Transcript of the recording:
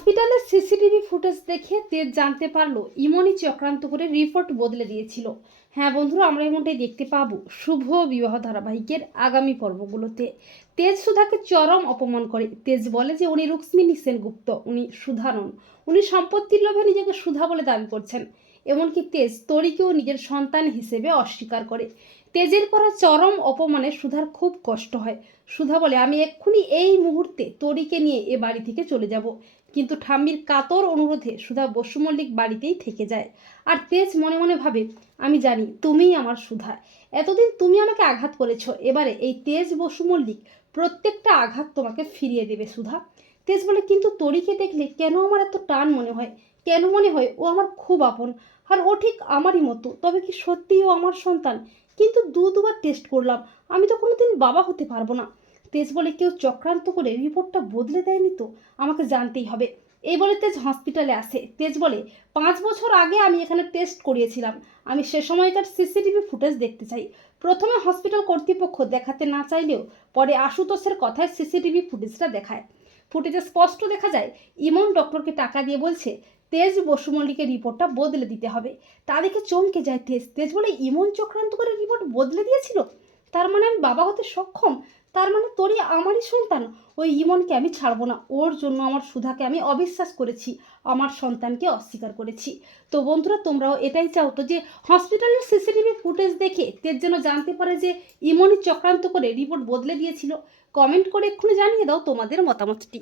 হসপিটালের CCTV footage দেখে তেজ জানতে পারল, ইমনি চক্রান্ত করে রিপোর্ট বদলে দিয়েছিল। হ্যাঁ বন্ধুরা, আমরা এমনটাই দেখতে পাবো শুভ বিবাহ ধারাবাহিকের আগামী পর্বগুলোতে। তেজ সুধাকে চরম অপমান করে। তেজ বলে যে, উনি রুক্মিণী সেনগুপ্ত, উনি সুধা নন উনি সম্পত্তির লোভে নিজেকে সুধা বলে দাবি করছেন। এমনকি তেজ, তরিকেও নিজের সন্তান হিসেবে অস্বীকার করে। তেজের করা চরম অপমানে সুধার খুব কষ্ট হয়। সুধা বলে, আমি এক্ষুনি এই মুহূর্তে তরিকে নিয়ে এ বাড়ি থেকে চলে যাব। কিন্তু ঠাম্মির কাতর অনুরোধে সুধা বসু মল্লিক বাড়িতেই থেকে যায়। আর তেজ মনে মনে ভাবে, আমি জানি তুমিই আমার সুধা। এতদিন তুমি আমাকে আঘাত করেছ। এবারে এই তেজ বসু মল্লিক প্রত্যেকটা আঘাত তোমাকে ফিরিয়ে দেবে সুধা। তেজ বলে, কিন্তু তরিকে দেখলে কেন আমার এত টান মনে হয়? কেন মনে হয় ও আমার খুব আপন? আর ও ঠিক আমারই মতো, তবে কি সত্যিই ও আমার সন্তান? কিন্তু দু দুবার টেস্ট করলাম, আমি তো কোনোদিন বাবা হতে পারব না। তেজ বলে কেউ চক্রান্ত করে রিপোর্টটা বদলে দেয়নি তো? আমাকে জানতেই হবে। এই বলে তেজ হসপিটালে আসে। তেজ বলে, পাঁচ বছর আগে আমি এখানে টেস্ট করিয়েছিলাম। আমি সে সময়কার সিসিটিভি ফুটেজ দেখতে চাই। প্রথমে হসপিটাল কর্তৃপক্ষ দেখাতে না চাইলেও পরে আশুতোষের কথায় সিসিটিভি ফুটেজটা দেখায়। ফুটেজে স্পষ্ট দেখা যায়, ইমন ডক্টরকে টাকা দিয়ে বলছে তেজ বসুমল্লিকের রিপোর্টটা বদলে দিতে হবে। তা দেখে চমকে যায় তেজ। তেজ বলে, ইমন চক্রান্ত করে রিপোর্ট বদলে দিয়েছিল? তার মানে আমি বাবা হতে সক্ষম? তার মানে তোরই আমারই সন্তান? ওই ইমনকে আমি ছাড়বো না। ওর জন্য আমার সুধাকে আমি অবিশ্বাস করেছি। আমার সন্তানকে অস্বীকার করেছি। তো বন্ধুরা, তোমরাও এটাই চাও তো যে, হসপিটালের সিসিটিভি ফুটেজ দেখে তেজ যেন জানতে পারে যে, ইমনই চক্রান্ত করে রিপোর্ট বদলে দিয়েছিল। কমেন্ট করে এক্ষুনি জানিয়ে দাও তোমাদের মতামতটি।